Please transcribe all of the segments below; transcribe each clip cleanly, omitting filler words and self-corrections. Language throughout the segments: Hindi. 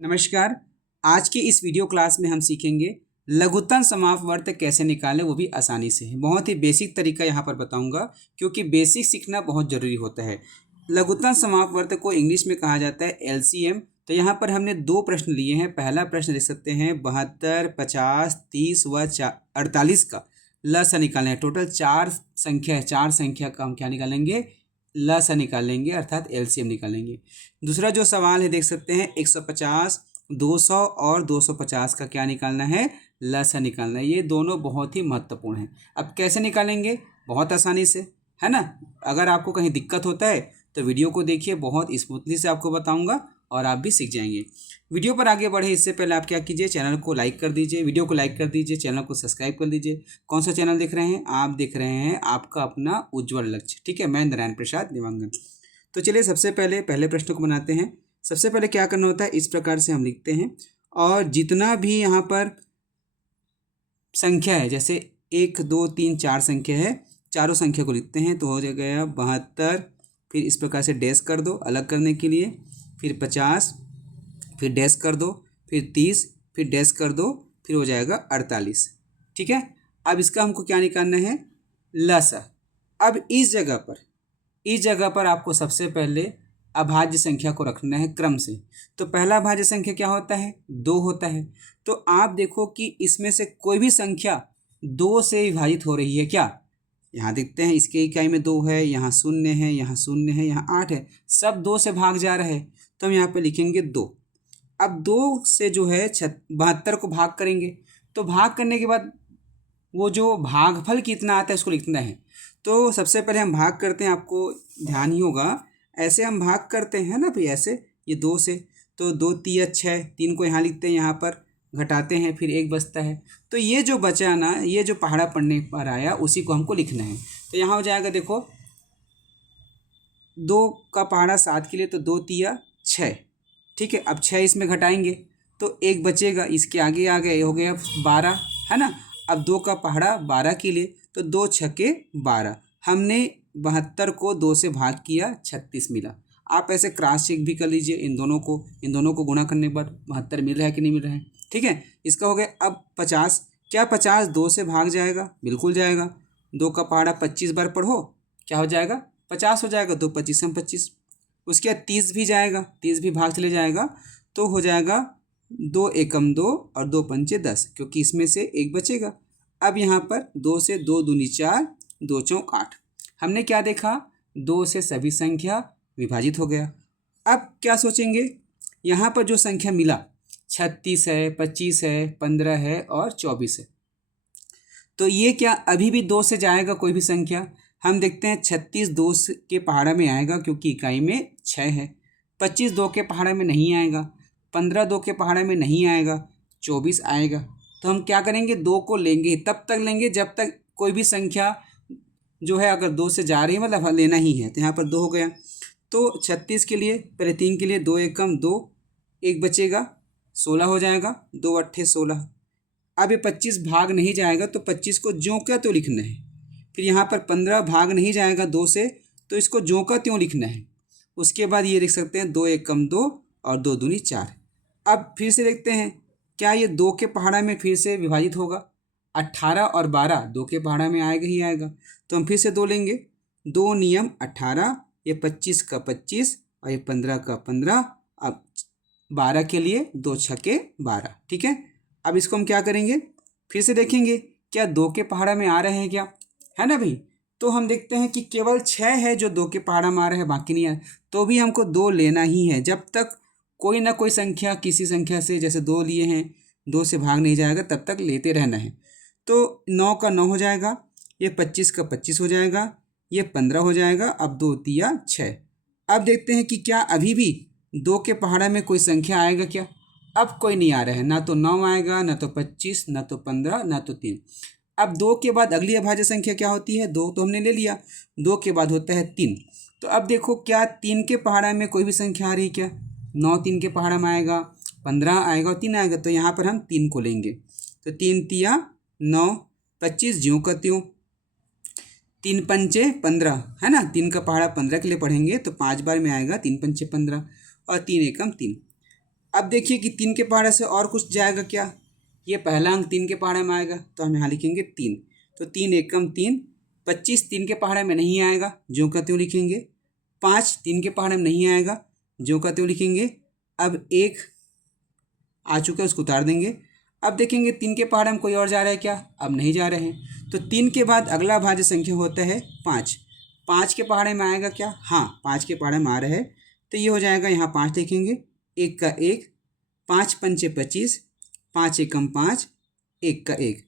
नमस्कार। आज की इस वीडियो क्लास में हम सीखेंगे लघुत्तम समापवर्त कैसे निकालें, वो भी आसानी से। बहुत ही बेसिक तरीका यहाँ पर बताऊंगा क्योंकि बेसिक सीखना बहुत ज़रूरी होता है। लघुत्तम समापवर्त को इंग्लिश में कहा जाता है एलसीएम। तो यहाँ पर हमने दो प्रश्न लिए हैं। पहला प्रश्न देख सकते हैं 72, 50, 30 व 48 का लसा निकालना है। टोटल चार संख्या है, चार संख्या का हम क्या निकालेंगे, लसा निकालेंगे अर्थात एलसीएम निकालेंगे। दूसरा जो सवाल है देख सकते हैं 150, 200 और 250 का क्या निकालना है, लसा निकालना है। ये दोनों बहुत ही महत्वपूर्ण हैं। अब कैसे निकालेंगे, बहुत आसानी से, है ना। अगर आपको कहीं दिक्कत होता है तो वीडियो को देखिए, बहुत स्मूथली से आपको बताऊंगा और आप भी सीख जाएंगे। वीडियो पर आगे बढ़े इससे पहले आप क्या कीजिए, चैनल को लाइक कर दीजिए, वीडियो को लाइक कर दीजिए, चैनल को सब्सक्राइब कर दीजिए। कौन सा चैनल देख रहे हैं आप, देख रहे हैं आपका अपना उज्ज्वल लक्ष्य, ठीक है। मैं नारायण प्रसाद दिवांगन। तो चलिए सबसे पहले पहले प्रश्न को बनाते हैं। सबसे पहले क्या करना होता है, इस प्रकार से हम लिखते हैं और जितना भी यहाँ पर संख्या है, जैसे 1, 2, 3, 4 संख्या है, चारों संख्या को लिखते हैं। तो हो जाएगा 72, फिर इस प्रकार से डैश कर दो अलग करने के लिए, फिर 50, फिर डैश कर दो, फिर 30, फिर डैश कर दो, फिर हो जाएगा 48, ठीक है। अब इसका हमको क्या निकालना है, लसा। अब इस जगह पर आपको सबसे पहले अभाज्य संख्या को रखना है क्रम से। तो पहला अभाज्य संख्या क्या होता है, 2 होता है। तो आप देखो कि इसमें से कोई भी संख्या 2 से विभाजित हो रही है क्या। यहाँ देखते हैं इसके इकाई में 2 है, यहाँ 0 है, यहाँ 0 है, यहाँ 8 है, सब 2 से भाग जा रहा है। तो हम यहाँ पे लिखेंगे 2। अब 2 से जो है 72 को भाग करेंगे। तो भाग करने के बाद वो जो भागफल कितना आता है उसको लिखना है। तो सबसे पहले हम भाग करते हैं, आपको ध्यान ही होगा ऐसे हम भाग करते हैं ना भाई, ऐसे ये 2 से। तो 2 तिया 6, 3 को यहाँ लिखते हैं, यहाँ पर घटाते हैं, फिर 1 बचता है। तो ये जो बचा ना, ये जो पहाड़ा पढ़ने पर आया उसी को हमको लिखना है। तो यहाँ हो जाएगा देखो 2 का पहाड़ा 7 के लिए, तो 2 तिया 6, ठीक है। अब 6 इसमें घटाएंगे तो 1 बचेगा, इसके आगे आ गए, हो गया 12, है ना। अब 2 का पहाड़ा 12 के लिए, तो 2 छक्के 12। हमने 72 को 2 से भाग किया, 36 मिला। आप ऐसे क्रॉस चेक भी कर लीजिए इन दोनों को गुणा करने के बाद 72 मिल रहा है कि नहीं मिल रहा है, ठीक है। इसका हो गया। अब 50, क्या 50 2 से भाग जाएगा, बिल्कुल जाएगा। 2 का पहाड़ा 25 बार पढ़ो, क्या हो जाएगा, 50 हो जाएगा। 2 25 25। उसके बाद 30 भी जाएगा, 30 भी भाग चले जाएगा, तो हो जाएगा 2 एकम 2 और 2 पंचे 10, क्योंकि इसमें से 1 बचेगा। अब यहाँ पर 2 से 2 दूनी 4, 2 चौक 8। हमने क्या देखा, 2 से सभी संख्या विभाजित हो गया। अब क्या सोचेंगे, यहाँ पर जो संख्या मिला 36 है, 25 है, 15 है और 24 है, तो ये क्या अभी भी 2 से जाएगा कोई भी संख्या। हम देखते हैं 36 2 के पहाड़ा में आएगा क्योंकि इकाई में 6 है। 25 2 के पहाड़ा में नहीं आएगा, 15 2 के पहाड़ा में नहीं आएगा, 24 आएगा। तो हम क्या करेंगे, 2 को लेंगे, तब तक लेंगे जब तक कोई भी संख्या जो है अगर 2 से जा रही है, मतलब लेना ही है। तो यहाँ पर 2 हो गया। तो 36 के लिए पहले 3 के लिए 2 एकम 2, 1 बचेगा, 16 हो जाएगा, 2 अट्ठे 16। अब ये 25 भाग नहीं जाएगा तो 25 को ज्यों का त्यों लिखना है। फिर यहाँ पर 15 भाग नहीं जाएगा 2 से, तो इसको ज्यों का त्यों लिखना है। उसके बाद ये लिख सकते हैं 2 एकम 2 और 2 दूनी 4। अब फिर से देखते हैं क्या ये 2 के पहाड़ा में फिर से विभाजित होगा। 18 और 12 2 के पहाड़ा में आएगा ही आएगा, तो हम फिर से 2 लेंगे। 2 नियम 18, ये 25 का 25 और ये 15 का 15। अब 12 के लिए 2 छक्के 12, ठीक है। अब इसको हम क्या करेंगे, फिर से देखेंगे क्या 2 के पहाड़ा में आ रहे हैं क्या, है ना भाई। तो हम देखते हैं कि केवल 6 है जो 2 के पहाड़ा में आ रहा है, बाकी नहीं है। तो भी हमको 2 लेना ही है, जब तक कोई ना कोई संख्या किसी संख्या से, जैसे 2 लिए हैं, 2 से भाग नहीं जाएगा तब तक लेते रहना है। तो 9 का 9 हो जाएगा, ये 25 का 25 हो जाएगा, ये 15 हो जाएगा। अब 2 तिया 6। अब देखते हैं कि क्या अभी भी 2 के पहाड़ा में कोई संख्या आएगा क्या। अब कोई नहीं आ रहा है, ना तो 9 आएगा, ना तो 25, ना तो 15, ना तो 3। अब 2 के बाद अगली अभाज्य संख्या क्या होती है, 2 तो हमने ले लिया, 2 के बाद होता है 3। तो अब देखो क्या 3 के पहाड़ा में कोई भी संख्या आ रही है क्या। 9 3 के पहाड़ा में आएगा, 15 आएगा और 3 आएगा, तो यहाँ पर हम 3 को लेंगे। तो 3 तिया 9, 25 ज्यों का त्यों, 3 पंचे 15, है ना। 3 का पहाड़ा 15 के लिए पढ़ेंगे तो 5 बार में आएगा, 3 पंचे 15 और 3 एकम 3। अब देखिए कि 3 के पहाड़े से और कुछ जाएगा क्या, ये पहला अंक 3 के पहाड़े में आएगा तो हम यहाँ लिखेंगे 3। तो 3 एकम 3, 25 3 के पहाड़े में नहीं आएगा, जो का त्यों लिखेंगे। 5 3 के पहाड़े में नहीं आएगा, जो का त्यों लिखेंगे। अब 1 आ चुका है, उसको उतार देंगे। अब देखेंगे 3 के पहाड़े में कोई और जा रहा है क्या, अब नहीं जा रहे हैं। तो 3 के बाद अगला भाज्य संख्या होता है 5। 5 के पहाड़े में आएगा क्या, हाँ 5 के पहाड़े में आ रहा है, तो ये हो जाएगा, यहाँ 5 लिखेंगे, 1 का 1, 5 पंचे 25, 5 एकम 5, 1 का 1।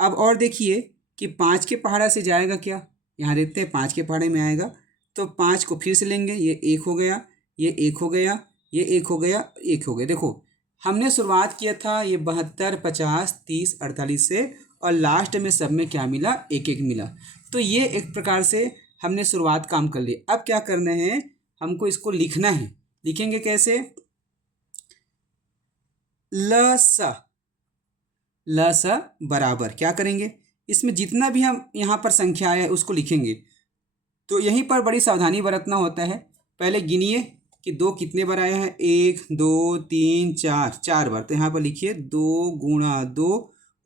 अब और देखिए कि 5 के पहाड़ा से जाएगा क्या, यहाँ देखते हैं 5 के पहाड़े में आएगा, तो 5 को फिर से लेंगे, ये 1 हो गया, ये 1 हो गया, ये 1 हो गया, 1 हो गया। देखो हमने शुरुआत किया था ये 72, 50, 30, 48 से, और लास्ट में सब में क्या मिला, 1 1 मिला। तो ये एक प्रकार से हमने शुरुआत काम कर ली। अब क्या करना है, हमको इसको लिखना है। लिखेंगे कैसे, ल स बराबर क्या करेंगे, इसमें जितना भी हम यहाँ पर संख्या है उसको लिखेंगे। तो यहीं पर बड़ी सावधानी बरतना होता है। पहले गिनिए कि 2 कितने बार आया है, 1 2 3 4, 4 बार। तो यहाँ पर लिखिए 2 गुणा 2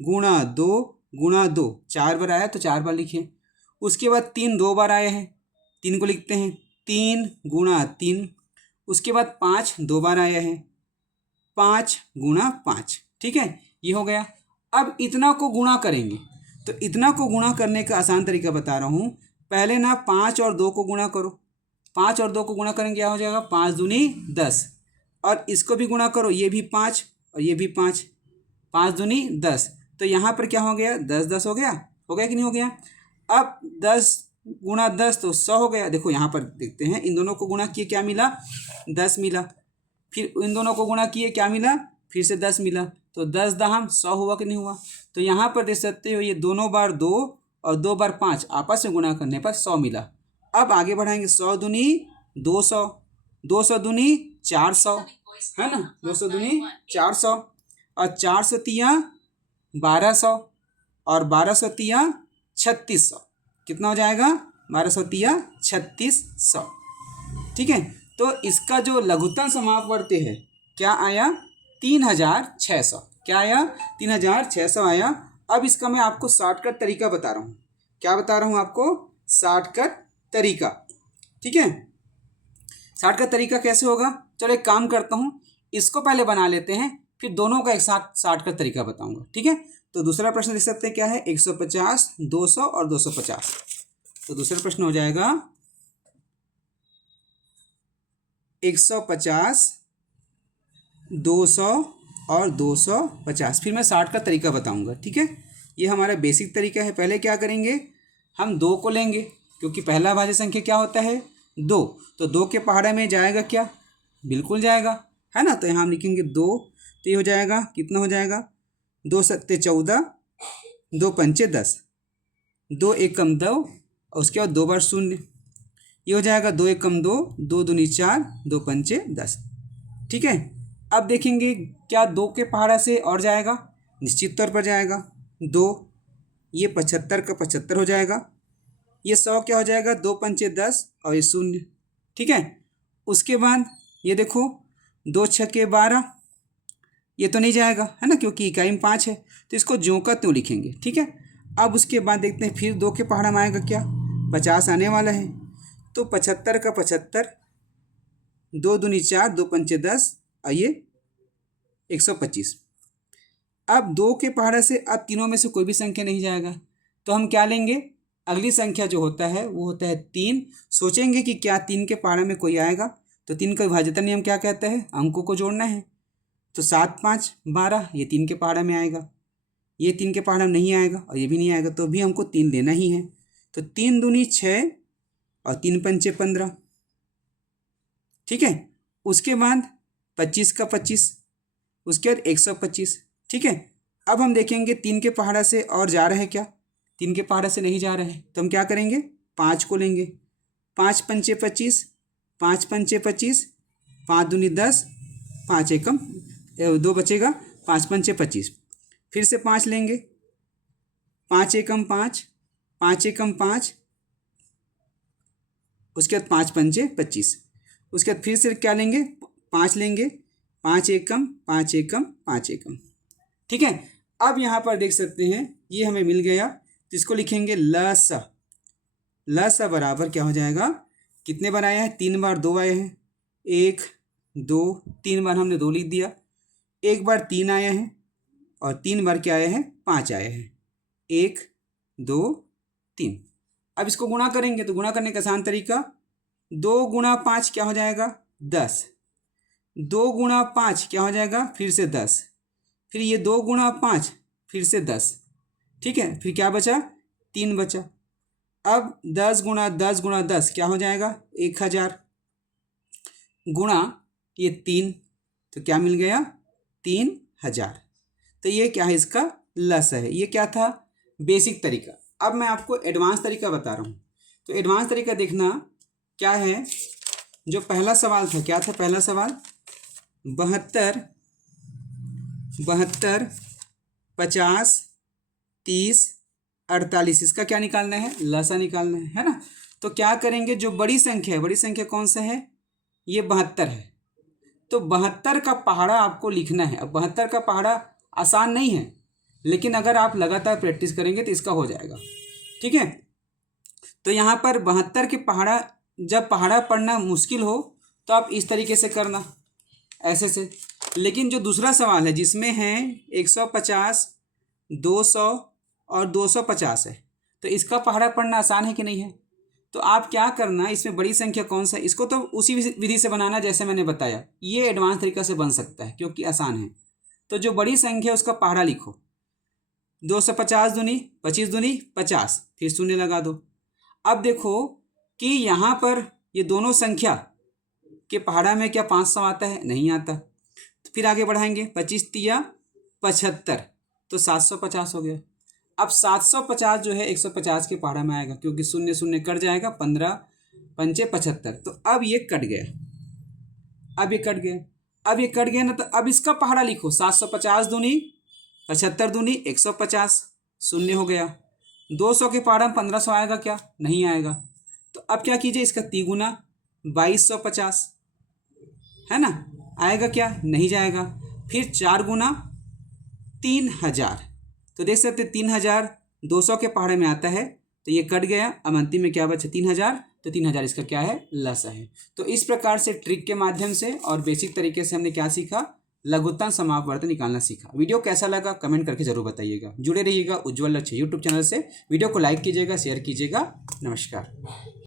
गुणा 2 गुणा 2, 4 बार आया तो 4 बार लिखिए। उसके बाद 3 2 बार आया है, 3 को लिखते हैं 3 गुणा 3। उसके बाद 5 2 बार आया है, 5 गुणा 5। ठीक है, ये हो गया। अब इतना को गुणा करेंगे, तो इतना को गुणा करने का आसान तरीका बता रहा हूँ। पहले ना 5 और 2 को गुणा करो, 5 और 2 को गुणा करेंगे क्या हो जाएगा, 5 दूनी 10, और इसको भी गुणा करो, ये भी 5 और ये भी 5, 5 दूनी 10। तो यहाँ पर क्या हो गया, 10 10 हो गया कि नहीं हो गया। अब 10 गुणा 10 तो 100 हो गया। देखो यहाँ पर देखते हैं, इन दोनों को गुणा किए क्या मिला, 10 मिला। फिर इन दोनों को गुणा किए क्या मिला, फिर से 10 मिला। तो 10 दहम 100 हुआ कि नहीं हुआ। तो यहाँ पर देख सकते हो, ये दोनों बार 2 और 2 बार 5 आपस में गुणा करने पर 100 मिला। अब आगे बढ़ाएंगे, 100 दूनी 200, 200 दूनी 400, है ना, 200 दूनी 400, और 400 तिया 1200, और 1200 तिया 3600। कितना हो जाएगा, 1200 तिया 3600। ठीक है, तो इसका जो लघुत्तम समापवर्ती है क्या आया, 3600। क्या आया, 3600 आया। अब इसका मैं आपको शॉर्टकट तरीका बता रहा हूँ। क्या बता रहा हूँ आपको, शॉर्टकट तरीका। ठीक है, शॉर्टकट तरीका कैसे होगा, चलो एक काम करता हूँ, इसको पहले बना लेते हैं, फिर दोनों का एक साथ शॉर्टकट तरीका बताऊंगा। ठीक है, तो दूसरा प्रश्न देख सकते हैं क्या है, 150, 200 और 250। तो दूसरा प्रश्न हो जाएगा 150, 200 और 250। फिर मैं शॉर्टकट तरीका बताऊंगा। ठीक है, ये हमारा बेसिक तरीका है। पहले क्या करेंगे, हम 2 को लेंगे, क्योंकि पहला भाज्य संख्या क्या होता है, 2। तो 2 के पहाड़े में जाएगा क्या, बिल्कुल जाएगा, है ना। तो यहाँ हम लिखेंगे 2, तो ये हो जाएगा, कितना हो जाएगा, 2 सत्ते 14, 2 पंचे 10, 2 एकम 2, और उसके बाद 2 बार 0, ये हो जाएगा 2 एकम 2, 2 दूनी 4, 2 पंचे 10। ठीक है, अब देखेंगे क्या 2 के पहाड़ा से और जाएगा, निश्चित तौर पर जाएगा 2, ये 75 का 75 हो जाएगा, ये 100 क्या हो जाएगा, 2 पंचे 10 और ये 0। ठीक है, उसके बाद ये देखो 2 छक्के 12, ये तो नहीं जाएगा, है ना, क्योंकि इकाई में 5 है, तो इसको ज्यों का त्यों लिखेंगे। ठीक है, अब उसके बाद देखते हैं फिर 2 के पहाड़ा में आएगा क्या, 50 आने वाला है, तो 75 का 75, 2 दूनी 4, 2 पंचे 10 और ये 125। अब 2 के पहाड़े से अब तीनों में से कोई भी संख्या नहीं जाएगा, तो हम क्या लेंगे, अगली संख्या जो होता है वो होता है 3। सोचेंगे कि क्या 3 के पहाड़े में कोई आएगा, तो 3 का विभाज्यता नियम क्या कहता है, अंकों को जोड़ना है। तो 7 5 12, ये 3 के पहाड़े में आएगा, ये 3 के पहाड़े में नहीं आएगा और ये भी नहीं आएगा, तो भी हमको 3 लेना ही है। तो 3 दूनी 6 और 3 पंचे 15। ठीक है, उसके बाद 25 का 25, उसके बाद 125। ठीक है, अब हम देखेंगे 3 के पहाड़ा से और जा रहे हैं क्या, 3 के पहाड़ा से नहीं जा रहे हैं, तो हम क्या करेंगे, 5 को लेंगे, 5 पंचे 25, 5 पंचे 25, 5 दूनी 10, 5 एकम 2 बचेगा, 5 पंचे 25। फिर से 5 लेंगे, 5 एकम 5, 5 एकम 5, उसके बाद 5 पंचे 25। उसके बाद फिर से क्या लेंगे, 5 लेंगे, 5 एकम 5 एकम 5 एकम। ठीक है, अब यहाँ पर देख सकते हैं ये हमें मिल गया, तो इसको लिखेंगे लसा। लसा बराबर क्या हो जाएगा, कितने बार आया है, 3 बार 2 आए हैं, 1 2 3 बार हमने 2 लिख दिया, एक बार 3 आए हैं और 3 बार क्या आए हैं, 5 आए हैं, 1 2 3। अब इसको गुणा करेंगे तो गुणा करने का आसान तरीका, 2 गुणा 5 क्या हो जाएगा, 10, 2 गुणा 5 क्या हो जाएगा, फिर से 10, फिर ये 2 गुणा 5 फिर से 10। ठीक है, फिर क्या बचा, 3 बचा। अब 10 गुणा 10 गुणा 10 क्या हो जाएगा, 1000 गुणा ये 3, तो क्या मिल गया, 3000। तो ये क्या है, इसका लस है। ये क्या था, बेसिक तरीका। अब मैं आपको एडवांस तरीका बता रहा हूँ। तो एडवांस तरीका देखना क्या है, जो पहला सवाल था, क्या था पहला सवाल, 72 50 30 48, इसका क्या निकालना है, लसा निकालना है ना। तो क्या करेंगे, जो बड़ी संख्या है, बड़ी संख्या कौन सा है, ये 72 है, तो 72 का पहाड़ा आपको लिखना है। अब 72 का पहाड़ा आसान नहीं है, लेकिन अगर आप लगातार प्रैक्टिस करेंगे तो इसका हो जाएगा। ठीक है, तो यहाँ पर 72 के पहाड़ा, जब पहाड़ा पढ़ना मुश्किल हो तो आप इस तरीके से करना, ऐसे से। लेकिन जो दूसरा सवाल है जिसमें है 150 200 और 250 है, तो इसका पहाड़ा पढ़ना आसान है कि नहीं है। तो आप क्या करना, इसमें बड़ी संख्या कौन सा है, इसको तो उसी विधि से बनाना जैसे मैंने बताया। ये एडवांस तरीका से बन सकता है क्योंकि आसान है। तो जो बड़ी संख्या है उसका पहाड़ा लिखो, 250 दूनी 25 दूनी 50, फिर शून्य लगा दो। अब देखो कि यहाँ पर ये दोनों संख्या के पहाड़ा में क्या 500 आता है, नहीं आता। तो फिर आगे बढ़ाएंगे, 25 तिया 75, तो 750 हो गया। अब 750 जो है 150 के पहाड़ा में आएगा, क्योंकि शून्य शून्य कट जाएगा, 15 पंचे 75, तो अब ये कट गया, अब ये कट गया, अब ये कट गया ना। तो अब इसका पहाड़ा लिखो, 750 दूनी 75 दूनी 150, शून्य हो गया। 200 के पहाड़ा में 1500 आएगा क्या, नहीं आएगा। तो अब क्या कीजिए, इसका तिगुना 2250 है ना, आएगा क्या, नहीं जाएगा। फिर 4 गुना 3000, तो देख सकते 3000 200 के पहाड़े में आता है, तो ये कट गया। अब अंतिम में क्या बचा, 3000, तो 3000 इसका क्या है, लसा है। तो इस प्रकार से ट्रिक के माध्यम से और बेसिक तरीके से हमने क्या सीखा, लघुत्तम समापवर्तन निकालना सीखा। वीडियो कैसा लगा कमेंट करके जरूर बताइएगा। जुड़े रहिएगा उज्ज्वल लक्ष्य यूट्यूब चैनल से। वीडियो को लाइक कीजिएगा, शेयर कीजिएगा। नमस्कार।